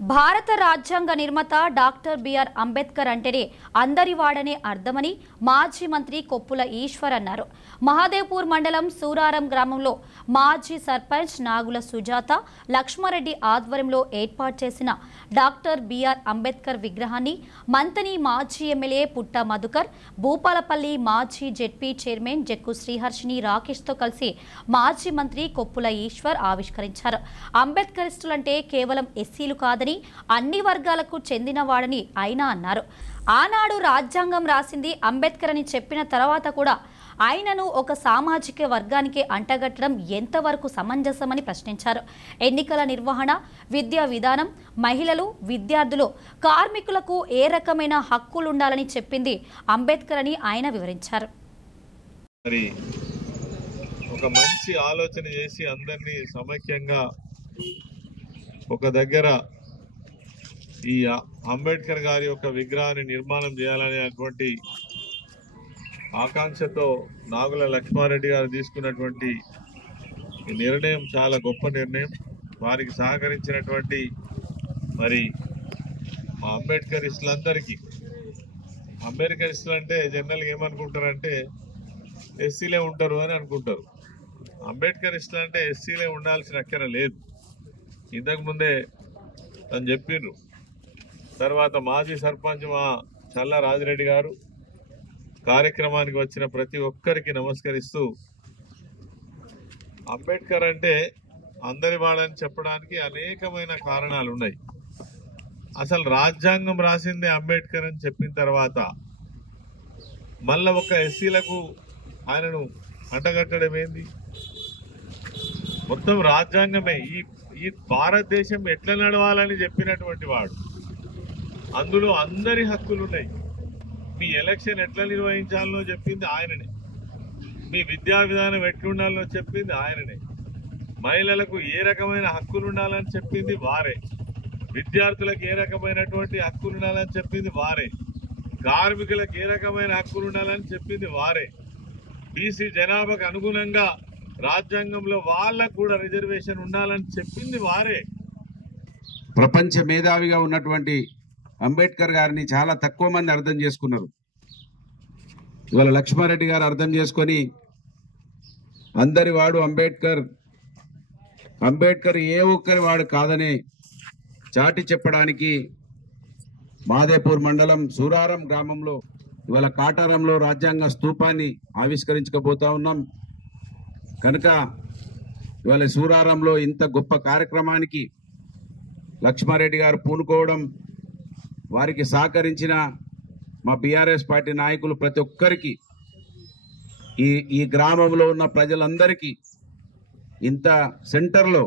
భారత రాజ్యాంగ నిర్మాత డాక్టర్ బిఆర్ అంబేద్కర్ అంటేనే అందరివాడనే అర్థమని మాజీ మంత్రి కొప్పుల ఈశ్వర్ అన్నారు. మహాదేవ్పూర్ మండలం సూరారం గ్రామంలో మాజీ సర్పంచ్ నాగుల సుజాత లక్ష్మారెడ్డి ఆధ్వర్యంలో ఏర్పాటు చేసిన డాక్టర్ బిఆర్ అంబేద్కర్ విగ్రహాన్ని మంతని మాజీ ఎమ్మెల్యే పుట్ట మధుకర్, భూపాలపల్లి మాజీ జెడ్పీ చైర్మన్ జక్కు శ్రీహర్షిని రాకేష్తో కలిసి మాజీ మంత్రి కొప్పుల ఈశ్వర్ ఆవిష్కరించారు. అంబేద్కరిస్టులంటే కేవలం ఎస్సీలు కాదని, అన్ని వర్గాలకు చెందినవాడని ఆయన అన్నారు. ఆనాడు రాజ్యాంగం రాసింది అంబేద్కర్ అని చెప్పిన తర్వాత కూడా ఆయనను ఒక సామాజిక వర్గానికి అంటగట్టడం ఎంతవరకు సమంజసమని ప్రశ్నించారు. ఎన్నికల నిర్వహణ, విద్యా విధానం, మహిళలు, విద్యార్థులు, కార్మికులకు ఏ రకమైన హక్కులుండాలని చెప్పింది అంబేద్కర్ అని ఆయన వివరించారు. ఒక మంచి ఆలోచన చేసి అందరినీ సమైక్యంగా ఒక దగ్గర ఈ అంబేద్కర్ గారి యొక్క విగ్రహాన్ని నిర్మాణం చేయాలనేటువంటి ఆకాంక్షతో నాగుల లక్ష్మారెడ్డి గారు తీసుకున్నటువంటి ఈ నిర్ణయం చాలా గొప్ప నిర్ణయం. వారికి సహకరించినటువంటి మరి మా అంబేద్కరిస్టులందరికీ, అంబేద్కరిస్టులు అంటే జనరల్గా ఏమనుకుంటారంటే ఎస్సీలే ఉంటారు అని అనుకుంటారు. అంబేద్కరిస్టులు అంటే ఎస్సీలే ఉండాల్సిన అక్కర లేదు. ఇంతకుముందే తను చెప్పిండ్రు. తర్వాత మాజీ సర్పంచ్ మా చల్ల రాజిరెడ్డి గారు కార్యక్రమానికి వచ్చిన ప్రతి ఒక్కరికి నమస్కరిస్తూ, అంబేద్కర్ అంటే అందరి వాళ్ళని చెప్పడానికి అనేకమైన కారణాలు ఉన్నాయి. అసలు రాజ్యాంగం రాసిందే అంబేద్కర్ అని చెప్పిన తర్వాత మళ్ళా ఒక ఎస్సీలకు ఆయనను అంటగట్టడం ఏంది? మొత్తం రాజ్యాంగమే ఈ భారతదేశం ఎట్లా నడవాలని చెప్పినటువంటి వాడు. అందులో అందరి హక్కులు ఉన్నాయి. మీ ఎలక్షన్ ఎట్లా నిర్వహించాలనో చెప్పింది ఆయననే. మీ విద్యా విధానం ఎట్లుండాలో చెప్పింది ఆయననే. మహిళలకు ఏ రకమైన హక్కులు ఉండాలని చెప్పింది వారే. విద్యార్థులకు ఏ రకమైనటువంటి హక్కులు ఉండాలని చెప్పింది వారే. కార్మికులకు ఏ రకమైన హక్కులు ఉండాలని చెప్పింది వారే. బీసీ జనాభాకు అనుగుణంగా రాజ్యాంగంలో వాళ్ళకు కూడా రిజర్వేషన్ ఉండాలని చెప్పింది వారే. ప్రపంచ మేధావిగా ఉన్నటువంటి అంబేద్కర్ గారిని చాలా తక్కువ మంది అర్థం చేసుకున్నారు. ఇవాళ లక్ష్మారెడ్డి గారు అర్థం చేసుకొని అందరి వాడు అంబేద్కర్, అంబేద్కర్ ఏ ఒక్కరి వాడు కాదని చాటి చెప్పడానికి మహాదేవ్పూర్ మండలం సూరారం గ్రామంలో ఇవాళ కాటారంలో రాజ్యాంగ స్తూపాన్ని ఆవిష్కరించకపోతా ఉన్నాం. కనుక ఇవాళ సూరారంలో ఇంత గొప్ప కార్యక్రమానికి లక్ష్మారెడ్డి గారు పూనుకోవడం, వారికి సహకరించిన మా బీఆర్ఎస్ పార్టీ నాయకులు ప్రతి ఒక్కరికి, ఈ గ్రామంలో ఉన్న ప్రజలందరికీ, ఇంత సెంటర్లో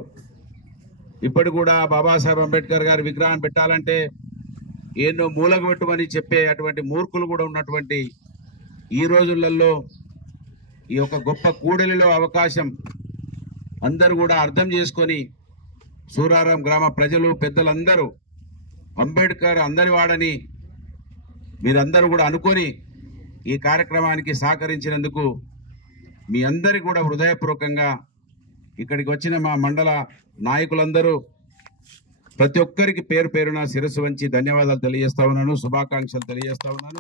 ఇప్పటి కూడా బాబాసాహెబ్ అంబేద్కర్ గారి విగ్రహం పెట్టాలంటే ఎన్నో మూలకు పెట్టుమని చెప్పే అటువంటి మూర్ఖులు కూడా ఉన్నటువంటి ఈ రోజులలో ఈ యొక్క గొప్ప కూడలిలో అవకాశం అందరూ కూడా అర్థం చేసుకొని సూరారం గ్రామ ప్రజలు, పెద్దలందరూ అంబేద్కర్ అందరి వాడని మీరందరూ కూడా అనుకొని ఈ కార్యక్రమానికి సహకరించినందుకు మీ అందరికీ కూడా హృదయపూర్వకంగా ఇక్కడికి వచ్చిన మా మండల నాయకులందరూ ప్రతి ఒక్కరికి పేరు పేరున శిరస్సు వంచి ధన్యవాదాలు తెలియజేస్తా ఉన్నాను, శుభాకాంక్షలు తెలియజేస్తా ఉన్నాను.